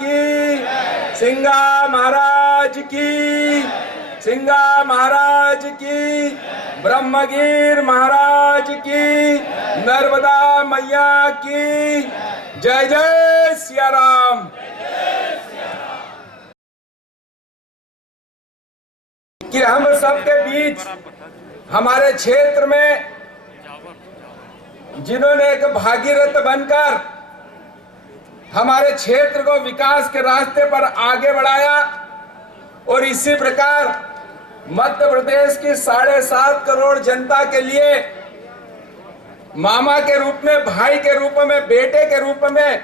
की, सिंगा महाराज की, सिंगा महाराज की, ब्रह्मगिर महाराज की, नर्मदा मैया की। जय जय सिया राम। कि हम सबके बीच हमारे क्षेत्र में जिन्होंने एक भागीरथ बनकर हमारे क्षेत्र को विकास के रास्ते पर आगे बढ़ाया और इसी प्रकार मध्य प्रदेश की 7.5 करोड़ जनता के लिए मामा के रूप में, भाई के रूप में, बेटे के रूप में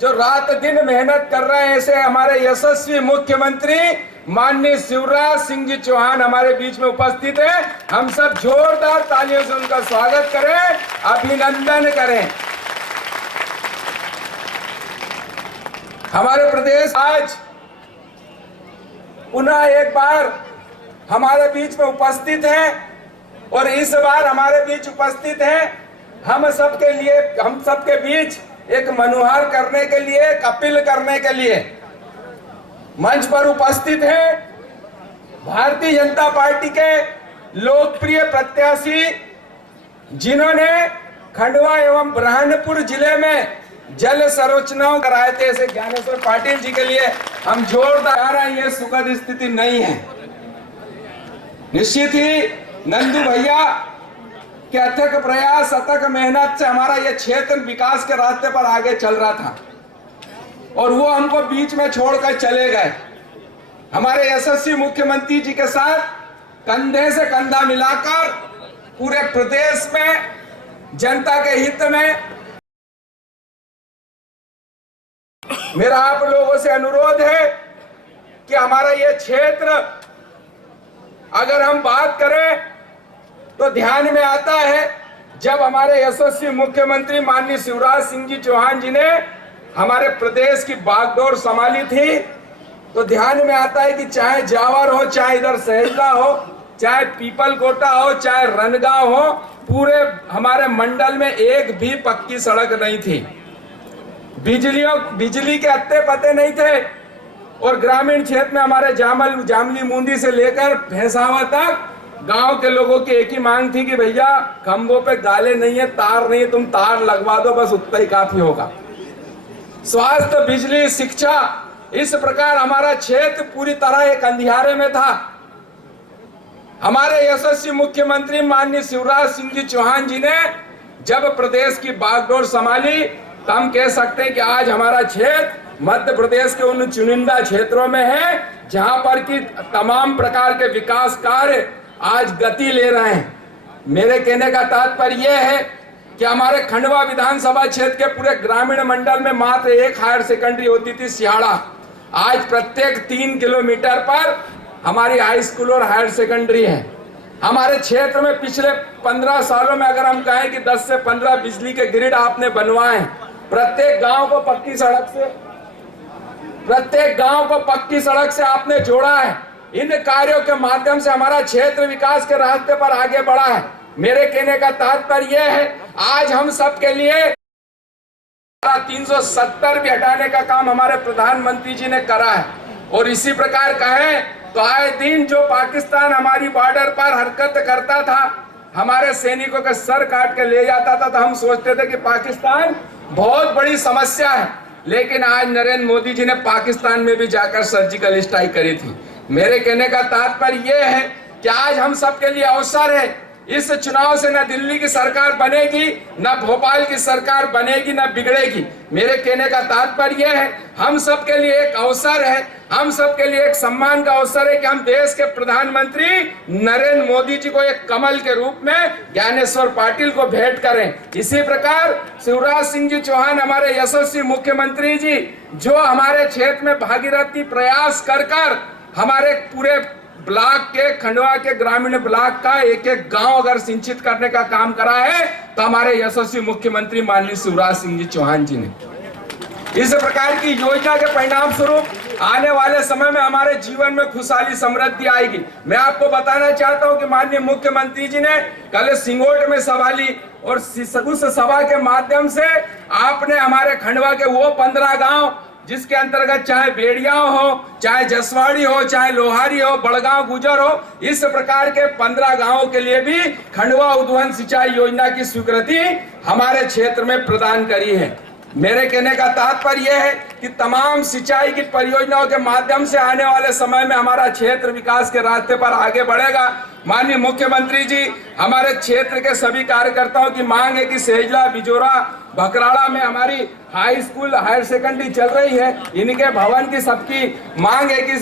जो रात दिन मेहनत कर रहे हैं, ऐसे हमारे यशस्वी मुख्यमंत्री माननीय शिवराज सिंह जी चौहान हमारे बीच में उपस्थित है। हम सब जोरदार तालियों से उनका स्वागत करें, अभिनंदन करें। हमारे प्रदेश आज पुनः एक बार हमारे बीच में उपस्थित है और इस बार हमारे बीच उपस्थित है हम सबके लिए, हम सबके बीच एक मनोहर करने के लिए, एक अपील करने के लिए मंच पर उपस्थित है भारतीय जनता पार्टी के लोकप्रिय प्रत्याशी जिन्होंने खंडवा एवं बुरहानपुर जिले में जल संरचनाओं कराए थे, ऐसे ज्ञानेश्वर पाटिल जी के लिए हम जोरदार। ये सुखद स्थिति नहीं है। निश्चित ही नंदू भैया के अथक प्रयास, अथक मेहनत से हमारा यह क्षेत्र विकास के रास्ते पर आगे चल रहा था और वो हमको बीच में छोड़कर चले गए। हमारे यशस्वी मुख्यमंत्री जी के साथ कंधे से कंधा मिलाकर पूरे प्रदेश में जनता के हित में मेरा आप लोगों से अनुरोध है कि हमारा यह क्षेत्र, अगर हम बात करें तो ध्यान में आता है जब हमारे यशस्वी मुख्यमंत्री माननीय शिवराज सिंह जी चौहान जी ने हमारे प्रदेश की बागडोर संभाली थी, तो ध्यान में आता है कि चाहे जावर हो, चाहे इधर सहजला हो, चाहे पीपल कोटा हो, चाहे रनगांव हो, पूरे हमारे मंडल में एक भी पक्की सड़क नहीं थी। बिजली के अत्ते पते नहीं थे और ग्रामीण क्षेत्र में हमारे जामली मुंदी से लेकर भैंसावा तक गांव के लोगों की एक ही मांग थी कि भैया खंभों पे गाले नहीं है, तार नहीं है, तुम तार लगवा दो, बस उतना ही काफी होगा। स्वास्थ्य, बिजली, शिक्षा, इस प्रकार हमारा क्षेत्र पूरी तरह एक अंधियारे में था। हमारे यशस्वी मुख्यमंत्री माननीय शिवराज सिंह जी चौहान जी ने जब प्रदेश की बागडोर संभाली तो हम कह सकते हैं कि आज हमारा क्षेत्र मध्य प्रदेश के उन चुनिंदा क्षेत्रों में है जहां पर कि तमाम प्रकार के विकास कार्य आज गति ले रहे हैं। मेरे कहने का तात्पर्य यह है कि हमारे खंडवा विधानसभा क्षेत्र के पूरे ग्रामीण मंडल में मात्र एक हायर सेकेंडरी होती थी, सिहाड़ा। आज प्रत्येक 3 किलोमीटर पर हमारी हाई स्कूल और हायर सेकेंडरी है। हमारे क्षेत्र में पिछले 15 सालों में अगर हम कहें कि 10 से 15 बिजली के ग्रिड आपने बनवाए, प्रत्येक गांव को पक्की सड़क से आपने जोड़ा है। इन कार्यों के माध्यम से हमारा क्षेत्र विकास के रास्ते पर आगे बढ़ा है। मेरे कहने का तात्पर्य यह है, आज हम सब के लिए 370 भी हटाने का काम हमारे प्रधानमंत्री जी ने करा है। और इसी प्रकार कहें तो आए दिन जो पाकिस्तान हमारी बॉर्डर पर हरकत करता था, हमारे सैनिकों के सर काट के ले जाता था, तो हम सोचते थे कि पाकिस्तान बहुत बड़ी समस्या है, लेकिन आज नरेंद्र मोदी जी ने पाकिस्तान में भी जाकर सर्जिकल स्ट्राइक करी थी। मेरे कहने का तात्पर्य यह है कि आज हम सबके लिए अवसर है। इस चुनाव से न दिल्ली की सरकार बनेगी, न भोपाल की सरकार बनेगी, न बिगड़ेगी। मेरे कहने का तात्पर्य यह है, हम सबके लिए एक अवसर है, हम सबके लिए एक सम्मान का अवसर है कि हम देश के प्रधानमंत्री नरेंद्र मोदी जी को एक कमल के रूप में ज्ञानेश्वर पाटिल को भेंट करें। इसी प्रकार शिवराज सिंह जी चौहान हमारे यशस्वी मुख्यमंत्री जी जो हमारे क्षेत्र में भागीरथी प्रयास कर हमारे पूरे ब्लॉक के, खंडवा के ग्रामीण ब्लॉक का एक एक गांव अगर सिंचित करने का काम करा है तो हमारे यशस्वी मुख्यमंत्री माननीय शिवराज सिंह जी चौहान जी ने। इस प्रकार की योजना के परिणाम स्वरूप आने वाले समय में हमारे जीवन में खुशहाली समृद्धि आएगी। मैं आपको बताना चाहता हूं कि माननीय मुख्यमंत्री जी ने कल सिंगोट में सभा ली और उस सभा के माध्यम से आपने हमारे खंडवा के वो 15 गांव जिसके अंतर्गत चाहे बेड़िया हो, चाहे जसवाड़ी हो, चाहे लोहारी हो, बड़गांव गुजर हो, इस प्रकार के 15 गांवों के लिए भी खंडवा उद्वहन सिंचाई योजना की स्वीकृति हमारे क्षेत्र में प्रदान करी है। मेरे कहने का तात्पर्य यह है कि तमाम सिंचाई की परियोजनाओं के माध्यम से आने वाले समय में हमारा क्षेत्र विकास के रास्ते पर आगे बढ़ेगा। माननीय मुख्यमंत्री जी, हमारे क्षेत्र के सभी कार्यकर्ताओं की मांग है कि सेजला, बिजोरा, भकराड़ा में हमारी हाई स्कूल, हायर सेकेंडरी चल रही है, इनके भवन की सबकी मांग है कि